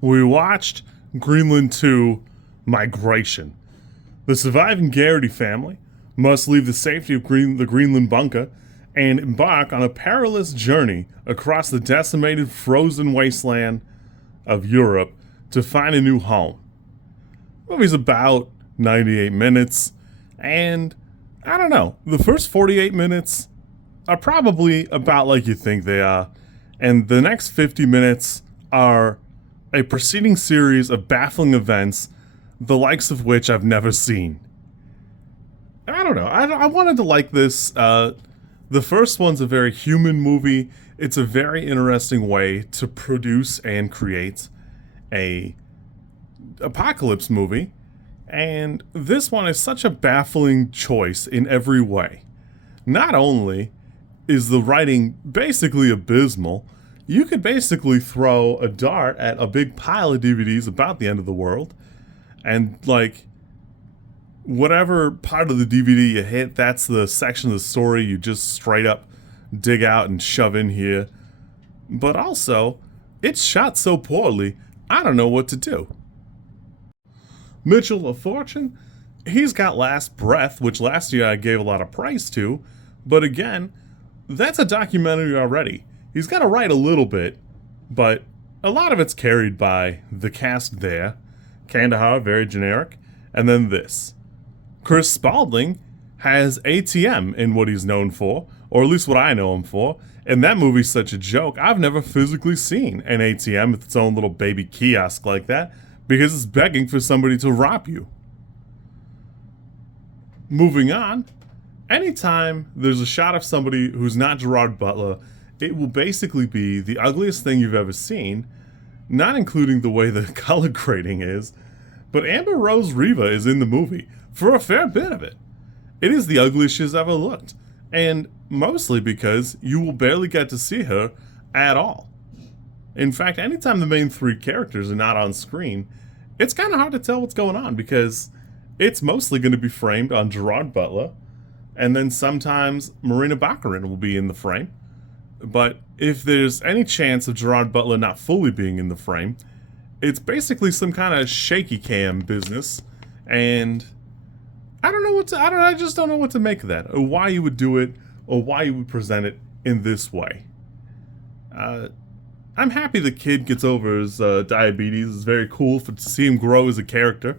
we watched Greenland 2 Migration. The surviving Garrity family must leave the safety of the Greenland bunker and embark on a perilous journey across the decimated frozen wasteland of Europe to find a new home. The movie's about 98 minutes, and I don't know, the first 48 minutes are probably about like you think they are, and the next 50 minutes are a preceding series of baffling events, the likes of which I've never seen. I don't know. I wanted to like this. The first one's a very human movie. It's a very interesting way to produce and create a apocalypse movie. And this one is such a baffling choice in every way. Not only is the writing basically abysmal, you could basically throw a dart at a big pile of DVDs about the end of the world, and like whatever part of the DVD you hit, that's the section of the story you just straight up dig out and shove in here. But also, it's shot so poorly, I don't know what to do. Mitchell LaFortune, he's got Last Breath, which last year I gave a lot of praise to, but again, that's a documentary already. He's got to write a little bit, but a lot of it's carried by the cast there. Kandahar, very generic, and then this. Chris Spalding has ATM in what he's known for, or at least what I know him for, and that movie's such a joke. I've never physically seen an ATM with its own little baby kiosk like that, because it's begging for somebody to rob you. Moving on, anytime there's a shot of somebody who's not Gerard Butler, it will basically be the ugliest thing you've ever seen, not including the way the color grading is, but Amber Rose Revah is in the movie for a fair bit of it. It is the ugliest she's ever looked, and mostly because you will barely get to see her at all. In fact, anytime the main three characters are not on screen, it's kind of hard to tell what's going on because it's mostly going to be framed on Gerard Butler, and then sometimes Morena Baccarin will be in the frame. But if there's any chance of Gerard Butler not fully being in the frame, it's basically some kind of shaky cam business, and I just don't know what to make of that, or why you would do it, or why you would present it in this way. I'm happy the kid gets over his diabetes. It's very cool to see him grow as a character,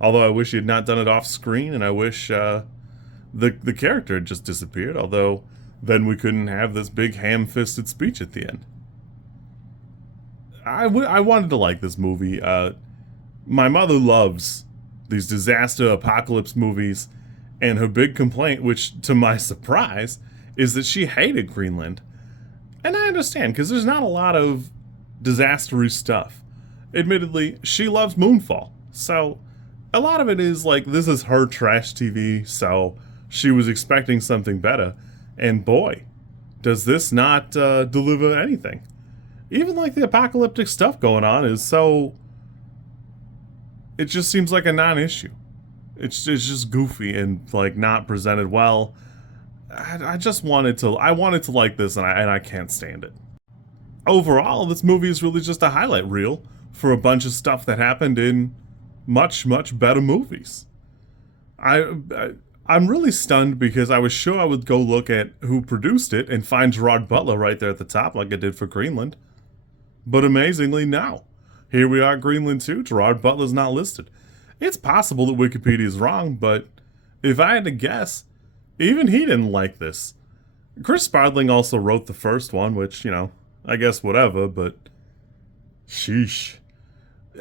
although I wish he had not done it off screen, and I wish the character had just disappeared, although then we couldn't have this big ham-fisted speech at the end. I wanted to like this movie. My mother loves these disaster apocalypse movies, and her big complaint, which to my surprise, is that she hated Greenland. And I understand, because there's not a lot of disastery stuff. Admittedly, she loves Moonfall, so a lot of it is like, this is her trash TV, so she was expecting something better, and boy, does this not deliver anything. Even like the apocalyptic stuff going on is so, it just seems like a non-issue. It's just goofy and like not presented well. I wanted to like this, and I can't stand it. Overall, this movie is really just a highlight reel for a bunch of stuff that happened in much, much better movies. I'm really stunned because I was sure I would go look at who produced it and find Gerard Butler right there at the top like I did for Greenland. But amazingly, no. Here we are, Greenland 2, Gerard Butler's not listed. It's possible that Wikipedia is wrong, but if I had to guess, even he didn't like this. Chris Sparling also wrote the first one, which, you know, I guess whatever, but sheesh.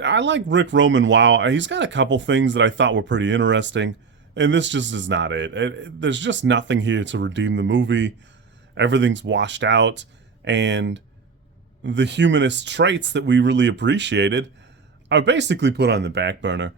I like Ric Roman Waugh. He's got a couple things that I thought were pretty interesting, and this just is not it. There's just nothing here to redeem the movie. Everything's washed out, and the humanist traits that we really appreciated are basically put on the back burner.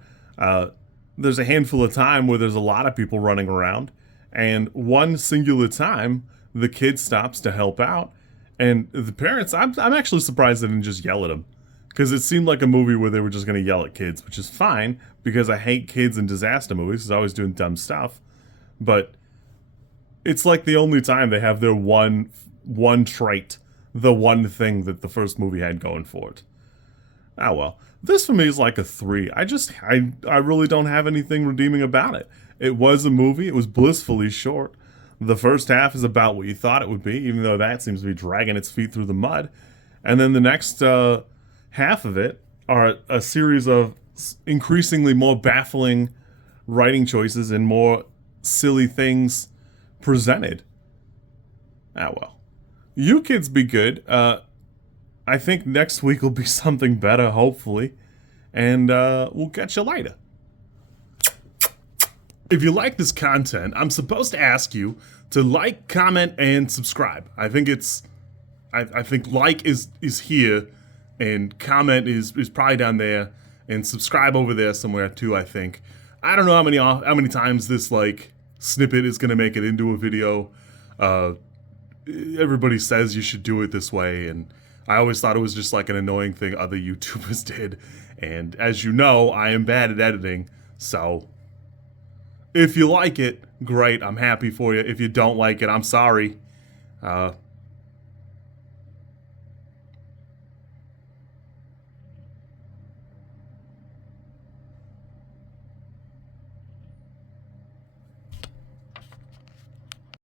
There's a handful of time where there's a lot of people running around, and one singular time, the kid stops to help out, and the parents, I'm actually surprised they didn't just yell at him, because it seemed like a movie where they were just going to yell at kids, which is fine, because I hate kids in disaster movies, because they're always doing dumb stuff, but it's like the only time they have their one trait, the one thing that the first movie had going for it. Ah, well. This for me is like a 3. I really don't have anything redeeming about it. It was a movie. It was blissfully short. The first half is about what you thought it would be, even though that seems to be dragging its feet through the mud. And then the next half of it are a series of increasingly more baffling writing choices and more silly things presented. Ah, well. You kids be good. I think next week will be something better, hopefully. And we'll catch you later. If you like this content, I'm supposed to ask you to like, comment, and subscribe. I think like is here, and comment is probably down there, and subscribe over there somewhere too. I think. I don't know how many times this like snippet is gonna make it into a video. Everybody says you should do it this way, and I always thought it was just like an annoying thing other YouTubers did. And as you know, I am bad at editing, so if you like it, great, I'm happy for you. If you don't like it, I'm sorry.